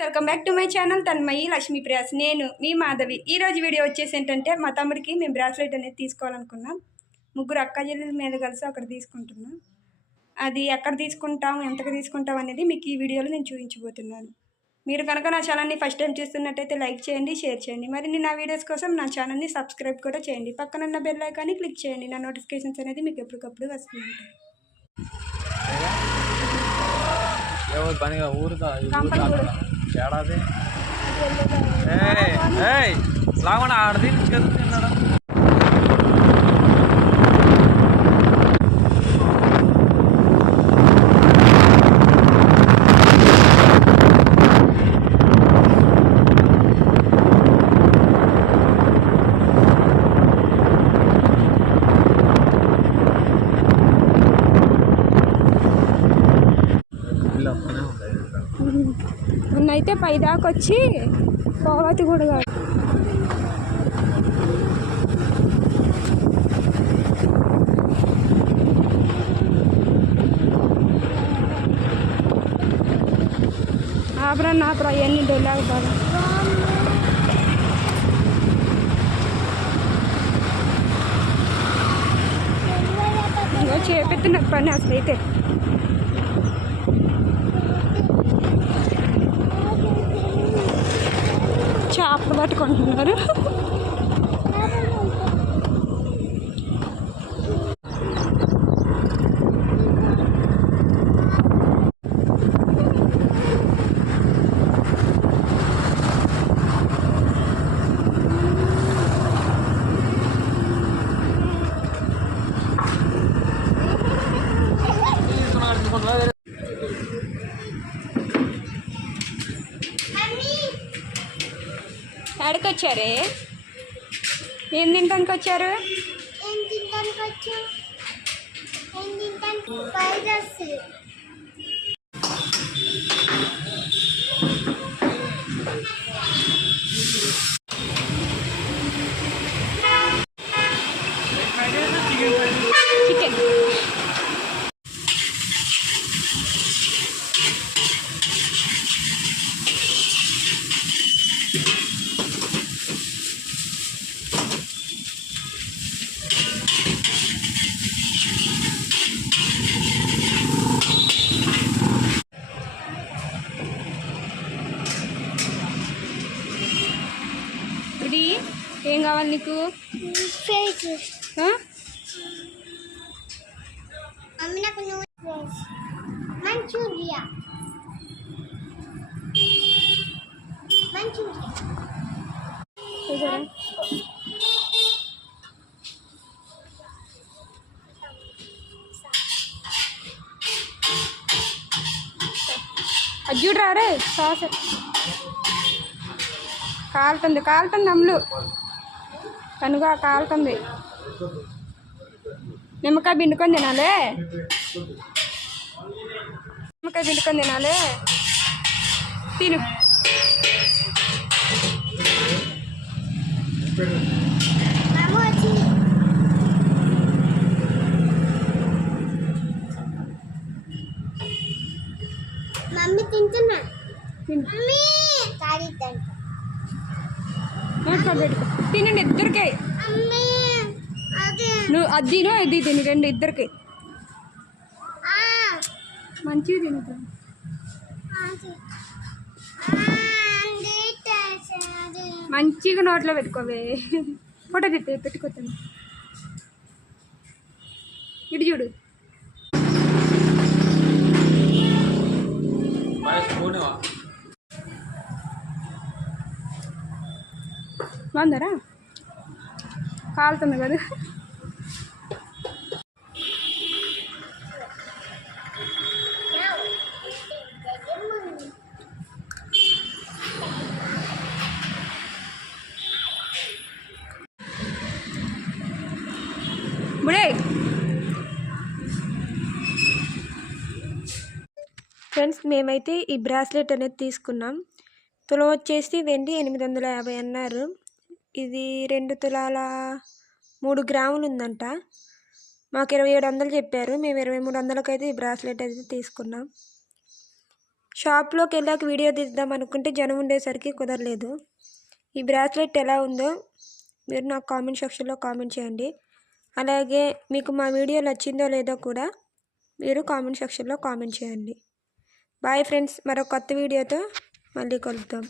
Welcome back to my channel Tanmayi Lakshmi Prayas. నేను మీ మాధవి. ఈరోజు video వచ్చేసి ఏంటంటే మా తమ్ముడికి మేము బ్రాస్లెట్ అనేది తీసుకోవాలనుకున్నాం. ముగ్గురు అక్క చెల్లెల మీద కలిసి అక్కడ తీసుకుంటున్నాం. అది ఎక్కడ తీసుకుంటాం, ఎంతకు తీసుకుంటాం అనేది మీకు ఈ వీడియోలో నేను చూపించబోతున్నాను. మీరు కనుక నా ఛానల్ని ఫస్ట్ టైం చూస్తున్నట్టయితే లైక్ చేయండి, షేర్ చేయండి. మరి నా వీడియోస్ కోసం నా ఛానల్ని సబ్స్క్రైబ్ కూడా చేయండి. పక్కనున్న బెల్ ఐకాన్ని క్లిక్ చేయండి. నా నోటిఫికేషన్స్ అనేది మీకు ఎప్పటికప్పుడు వస్తూ ఉంటాయి. లాగకుండా ఆడది చదువుతున్నాడు. మొన్నైతే పైదాకా వచ్చి పోవతి కూడా కాదు. ఆపరా నాపరా అవన్నీ డొల్లాకపోదా. చేపెత్తున్నారు పని అసలు అయితే. చేపలు పట్టుకుంటున్నారు. ఎక్కడికొచ్చారే? ఏం తినడానికి వచ్చారు? చికెన్. ఇది ఏం కావాలి నీకు? మంచూరియా అది చూడరా రే సాస్. కాలుతుంది అమ్ములు కనుగా కాలుతుంది. నిమ్మకాయ పిండుకొని తినాలే, నిమ్మకాయ పిండుకొని తినాలే. తిను. మమ్మీ తింటున్నా. తినండి ఇద్దరికి. నువ్వు అది తిను, ఇది తిని రెండు ఇద్దరికి మంచిగా తిను. మంచిగా నోట్లో పెట్టుకోవే. ఫోటో పెట్టుకోతాను. ఇటు చూడు. బాగుందరా? కాలుతుంది కదా. బుడే ఫ్రెండ్స్, మేమైతే ఈ బ్రాస్లెట్ అనేది తీసుకున్నాం. తులం వచ్చేసి వెండి 850 అన్నారు. ఇది 2 తులాల 3 గ్రాములు ఉందంట. మాకు 2700 చెప్పారు. మేము 2300కి అయితే ఈ బ్రాస్లెట్ అయితే తీసుకున్నాం. షాప్లోకి వెళ్ళాక వీడియో తీద్దాం అనుకుంటే జనం ఉండేసరికి కుదరలేదు. ఈ బ్రాస్లెట్ ఎలా ఉందో మీరు నాకు కామెంట్ సెక్షన్లో కామెంట్ చేయండి. అలాగే మీకు మా వీడియో నచ్చిందో లేదో కూడా మీరు కామెంట్ సెక్షన్లో కామెంట్ చేయండి. బాయ్ ఫ్రెండ్స్, మరో కొత్త వీడియోతో మళ్ళీ కలుద్దాం.